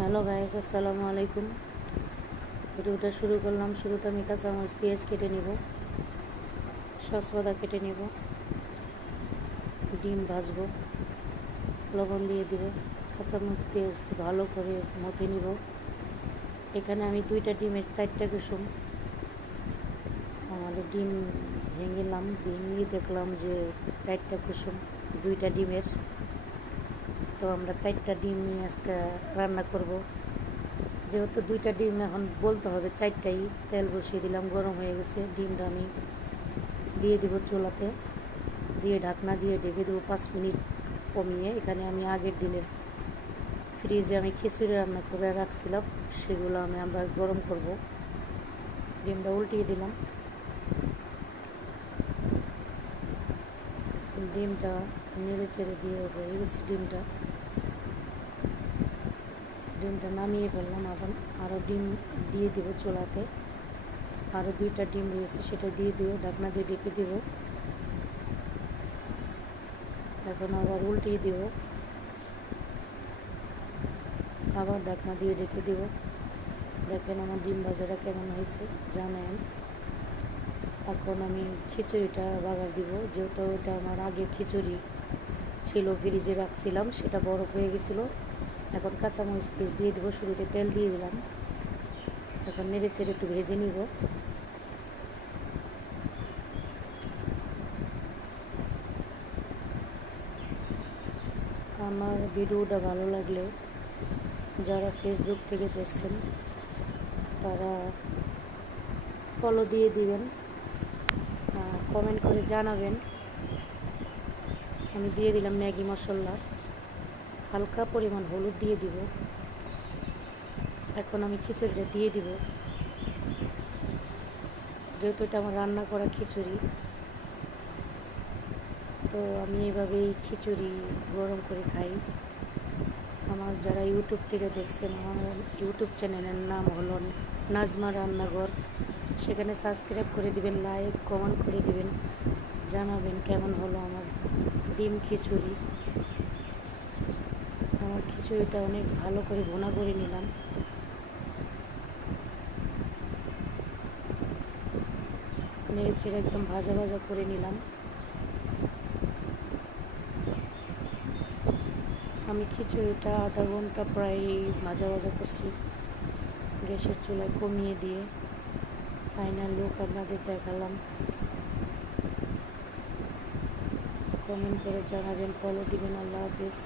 Hello guys, আসসালামু আলাইকুম। ভিডিওটা শুরু করলাম। শুরুতে আমি কাঁচামরিচ পেঁয়াজ কেটে নিব, সসপাতা কেটে নিব, ডিম ভাজবো, লবণ দিয়ে দিব, কাঁচামরিচ পেঁয়াজ ভালো করে মথে নিব। এখানে আমি 2টা ডিমের 4টা কুসুম আমাদের ডিম ভেঙে দেখলাম যে 4টা কুসুম 2টা ডিমের। তো আমরা 4টা ডিম নিয়ে আজকে রান্না করব। যেহেতু 2টা ডিম এখন বলতে হবে 4টাই। তেল বসিয়ে দিলাম, গরম হয়ে গেছে। ডিমটা আমি দিয়ে দিব চুলাতে, দিয়ে ঢাকনা দিয়ে ঢেকে দেবো 5 মিনিট কমিয়ে। এখানে আমি আগের দিনের ফ্রিজে আমি খিচুড়ি রান্না করে রাখছিলাম, সেগুলো আমরা গরম করব। ডিমটা উল্টিয়ে দিলাম, ডিমটা নেড়ে চেড়ে দিয়ে হয়ে গেছে। ডিমটা নামিয়ে ফেললাম। এখন আরও ডিম দিয়ে দিব চুলাতে, আরও 2টা ডিম রয়েছে, সেটা দিয়ে দিব, ঢাকনা দিয়ে ঢেকে দিব। এখন আবার উল্টিয়ে দিব, আবার ঢাকনা দিয়ে ঢেকে দিব। দেখেন আমার ডিম ভাজাটা কেমন হয়েছে জানেন। এখন আমি খিচুড়িটা বাগার দিব। যেহেতু ওটা আমার আগে খিচুড়ি ছিল, ফ্রিজে রাখছিলাম, সেটা বরফ হয়ে গেছিলো। এখন কাঁচামরিচ পেস্ট দিয়ে দেবো। শুরুতে তেল দিয়ে দিলাম, এখন নেড়ে চেড়ে একটু ভেজে নিব। আমার ভিডিওটা ভালো লাগলে যারা ফেসবুক থেকে দেখছেন তারা ফলো দিয়ে দিবেন, কমেন্ট করে জানাবেন। আমি দিয়ে দিলাম ম্যাগি মশলা, হালকা পরিমাণ হলুদ দিয়ে দিব। এখন আমি খিচুড়িটা দিয়ে দিব। যেহেতু এটা আমার রান্না করা খিচুড়ি, তো আমি এইভাবেই খিচুড়ি গরম করে খাই। আমার যারা ইউটিউব থেকে দেখছেন, আমার ইউটিউব চ্যানেলের নাম হলো নাজমা রান্নাঘর। সেখানে সাবস্ক্রাইব করে দিবেন, লাইক কমেন্ট করে দিবেন, জানাবেন কেমন হলো আমার ডিম খিচুড়ি। আমার খিচুড়িটা অনেক ভালো করে ভুনা করে নিলাম। নেড়ে চেড়ে একদম ভাজা ভাজা করে নিলাম। আমি খিচুড়িটা আধা ঘন্টা প্রায় ভাজা ভাজা করছি, গ্যাসের চুলায় কমিয়ে দিয়ে। ফাইনাল লুক আপনাদের দেখালাম। কমেন্ট করে জানাবেন, ফলো দিবেন। আল্লাহ হাফেজ।